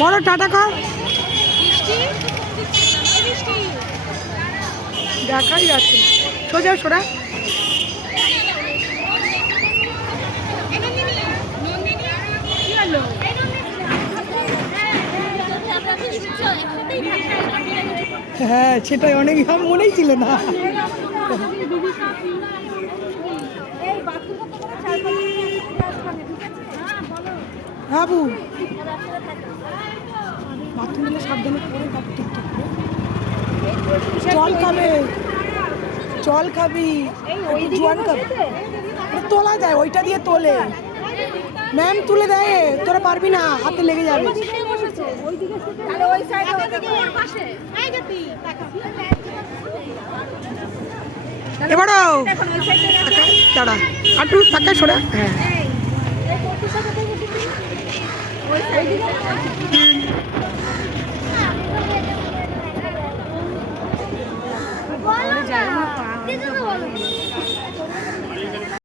বড় টাটা কর। দেখাই যাচ্ছে সোজা সোজা। হ্যাঁ সেটাই, অনেক মনেই ছিল না। হ্যাঁ বু, বাথরুমে সাবধানে করে তারপর ঠিকঠাক করে। জল খাবে, জল খাবি, জোয়ান খাবি। তোলা যায়, ওইটা দিয়ে তোলে ম্যাম, তুলে দেয়। তোরা পারবি না, হাতে লেগে যাবে। এবারও দাঁড়া, আটু টাকা সরা। হ্যাঁ